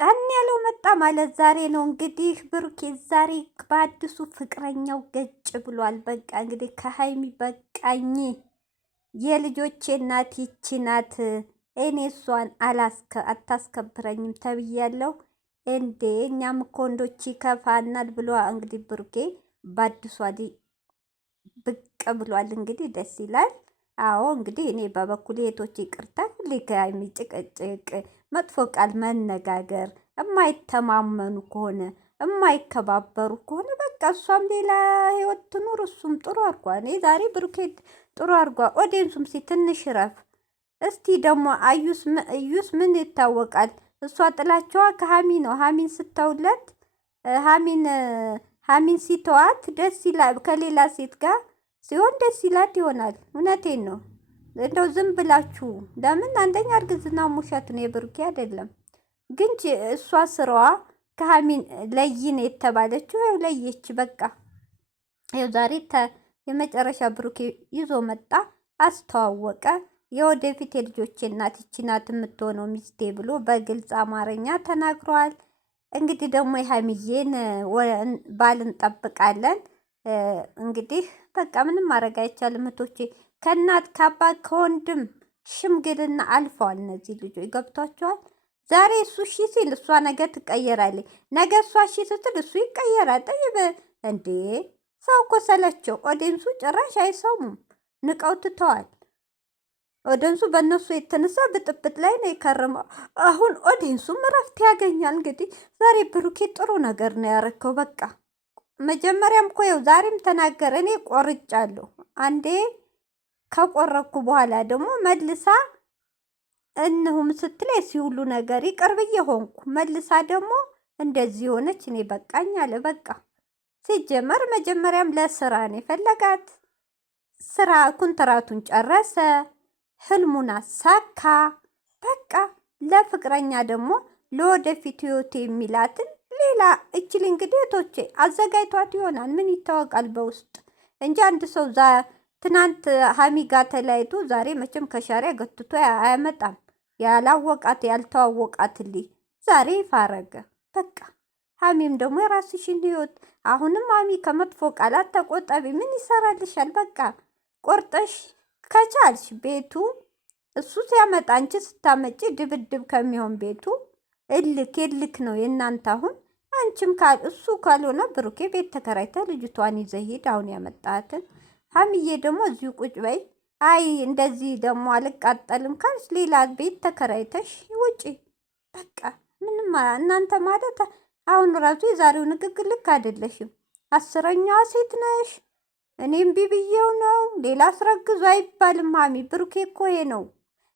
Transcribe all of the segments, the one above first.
ጫን ያለው መጣ ማለት ዛሬ ነው እንግዲህ ብሩኬ ዛሬ በአዲሱ ፍቅረኛው ገጭ ብሏል። በቃ እንግዲህ ከሀይሚ በቃኝ፣ የልጆቼ እናት ይቺ ናት፣ እኔ እሷን አታስከብረኝም ተብያለሁ እንዴ እኛም እኮ ወንዶች ይከፋናል ብሎ እንግዲህ ብሩኬ በአዲሷ ብቅ ብሏል። እንግዲህ ደስ ይላል። አዎ እንግዲህ እኔ በበኩል እህቶች ይቅርታ ሊከያሚ ጭቅጭቅ፣ መጥፎ ቃል መነጋገር፣ የማይተማመኑ ከሆነ የማይከባበሩ ከሆነ በቃ እሷም ሌላ ህይወት ትኑር፣ እሱም ጥሩ አድርጓ። እኔ ዛሬ ብሩኬት ጥሩ አድርጓ። ኦዲየንሱም ትንሽ ረፍ እስቲ ደግሞ እዩስ ምን ይታወቃል? እሷ ጥላቸዋ ከሀሚ ነው። ሀሚን ስተውለት ሀሚን ሲተዋት ደስ ይላል። ከሌላ ሴት ጋር ሲሆን ደስ ይላት ይሆናል። እውነቴን ነው። እንደው ዝም ብላችሁ ለምን አንደኛ እርግዝና ውሸት ነው፣ የብሩኬ አይደለም። ግን እሷ ስራዋ ከሀሚን ለይን የተባለችው ይኸው ለየች። በቃ ይኸው ዛሬ የመጨረሻ ብሩኬ ይዞ መጣ፣ አስተዋወቀ። የወደፊት የልጆቼ እናት ይቺ ናት የምትሆነው ሚስቴ ብሎ በግልጽ አማርኛ ተናግሯል። እንግዲህ ደግሞ የሀሚዬን ባል እንጠብቃለን። እንግዲህ በቃ ምንም ማድረግ አይቻልም። እህቶቼ ከእናት ከአባት ከወንድም ሽምግልና አልፈዋል እነዚህ ልጆች፣ ገብቷቸዋል። ዛሬ እሱ እሺ ሲል እሷ ነገ ትቀየራለች፣ ነገ እሷ እሺ ስትል እሱ ይቀየራል። ጠይብ እንዴ ሰው እኮ ሰለቸው። ኦዲንሱ ጭራሽ አይሰሙም፣ ንቀው ትተዋል። ኦዲንሱ በእነሱ የተነሳ ብጥብጥ ላይ ነው የከረመው። አሁን ኦዲንሱም እረፍት ያገኛል። እንግዲህ ዛሬ ብሩኬ ጥሩ ነገር ነው ያረከው። በቃ መጀመሪያም እኮ ይኸው ዛሬም ተናገረ፣ እኔ ቆርጫለሁ። አንዴ ከቆረኩ በኋላ ደግሞ መልሳ እነሁም ስትል ሲሁሉ ነገር ይቅር ብዬ ሆንኩ። መልሳ ደግሞ እንደዚህ ሆነች። እኔ በቃኝ አለ። በቃ ሲጀመር መጀመሪያም ለስራ ነው የፈለጋት። ስራ ኩንትራቱን ጨረሰ፣ ህልሙን አሳካ። በቃ ለፍቅረኛ ደግሞ ለወደፊት ህይወት የሚላትን ሌላ እችል እንግዲህ ቶቼ አዘጋጅቷት ይሆናል። ምን ይታወቃል በውስጥ እንጂ አንድ ሰው ትናንት ሀሚ ጋር ተለያይቶ ዛሬ መቼም ከሻሪያ ገትቶ አያመጣም። ያላወቃት ያልተዋወቃት ዛሬ ይፋረገ። በቃ ሀሚም ደግሞ የራስሽን ህይወት አሁንም ሀሚ ከመጥፎ ቃላት ተቆጠቢ። ምን ይሰራልሻል? በቃ ቆርጠሽ ከቻልሽ ቤቱ እሱ ሲያመጣ አንቺ ስታመጪ ድብድብ ከሚሆን ቤቱ እልክ ነው የእናንተ። አሁን አንቺም እሱ ካልሆነ ብሩኬ ቤት ተከራይተ ልጅቷን ይዘህ ሂድ። አሁን ያመጣትን ሀሚዬ ደግሞ እዚሁ ቁጭ በይ። አይ እንደዚህ ደግሞ አልቃጠልም ካልሽ ሌላ ቤት ተከራይተሽ ውጪ። በቃ ምንም እናንተ ማለት አሁን ራሱ የዛሬው ንግግር ልክ አይደለሽም። 10ኛዋ ሴት ነሽ። እኔም ቢብዬው ነው ሌላ አስረግዙ አይባልም። ሀሚ ብሩኬ እኮ ይሄ ነው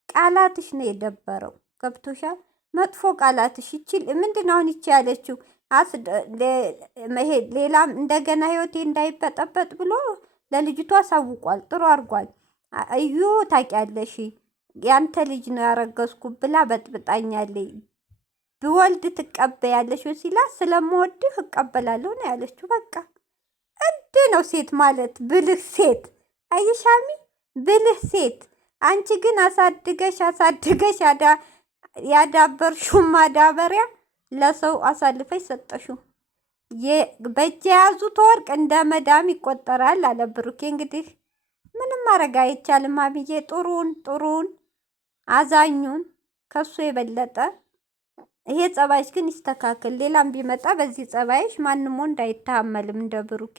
ቃላትሽ ነው የደበረው። ገብቶሻል? መጥፎ ቃላትሽ ይችል ምንድን አሁን ይቺ ያለችው ሌላም እንደገና ህይወቴ እንዳይበጠበጥ ብሎ ለልጅቷ አሳውቋል። ጥሩ አድርጓል። እዩ ታውቂያለሽ፣ ያንተ ልጅ ነው ያረገዝኩ ብላ በጥብጣኛለች። ብወልድ ትቀበያለሽ ሲላት ስለምወድህ እቀበላለሁ ነው ያለችው። በቃ እንዲህ ነው ሴት ማለት፣ ብልህ ሴት። አይሻሚ ብልህ ሴት። አንቺ ግን አሳድገሽ ያዳበርሽው ማዳበሪያ ለሰው አሳልፈሽ ሰጠሽው። በእጅ የያዙት ወርቅ እንደ መዳም ይቆጠራል አለ ብሩኬ። እንግዲህ ምንም ማድረግ አይቻልም። አብዬ ጥሩን አዛኙን ከሱ የበለጠ ይሄ ጸባይሽ ግን ይስተካከል። ሌላም ቢመጣ በዚህ ጸባይሽ ማንም ወንድ አይታመልም እንደ ብሩኬ።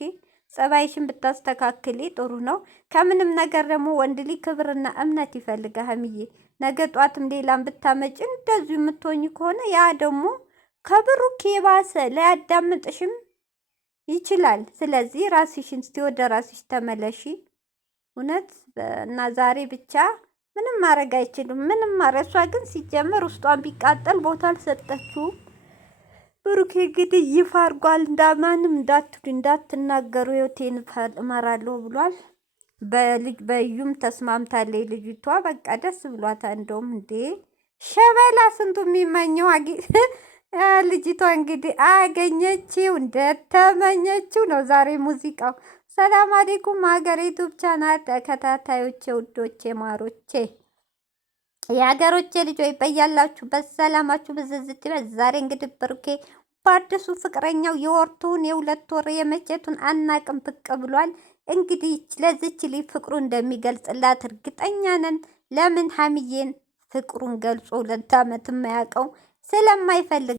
ጸባይሽን ብታስተካክሊ ጥሩ ነው። ከምንም ነገር ደግሞ ወንድ ልጅ ክብርና እምነት ይፈልጋል። ሀሚዬ ነገ ጧትም ሌላም ብታመጭ እንደዚሁ የምትሆኝ ከሆነ ያ ደግሞ ከብሩኬ የባሰ ላያዳምጥሽም ይችላል። ስለዚህ ራስሽን እስቲ ወደ ራስሽ ተመለሺ። እውነት እና ዛሬ ብቻ ምንም ማድረግ አይችልም። ምንም ማድረግ እሷ ግን ሲጀመር ውስጧን ቢቃጠል ቦታ አልሰጠችውም። ብሩኬ እንግዲህ ይፋ አድርጓል። እንዳማንም እንዳትናገሩ ህይወቴን እመራለሁ ብሏል። በዩም ተስማምታለች ልጅቷ። በቃ ደስ ብሏታል። እንደውም እንዴ ሸበላ ስንቱ የሚመኘው ልጅቷ እንግዲህ አገኘችው፣ እንደተመኘችው ነው ዛሬ ሙዚቃው። ሰላም አለይኩም ሀገር ዩቱብ ቻናል ተከታታዮቼ፣ ውዶቼ፣ ማሮቼ የሀገሮቼ ልጆች በያላችሁበት ሰላማችሁ ብዝዝት ይበል። ዛሬ እንግዲህ ብሩኬ በአዲሱ ፍቅረኛው የወርቱን የሁለት ወር የመቼቱን አናቅም ብቅ ብሏል። እንግዲህ ለዚች ልጅ ፍቅሩ እንደሚገልጽላት እርግጠኛ ነን። ለምን ሀሚዬን ፍቅሩን ገልጾ 2 ዓመት የማያውቀው ስለማይፈልግ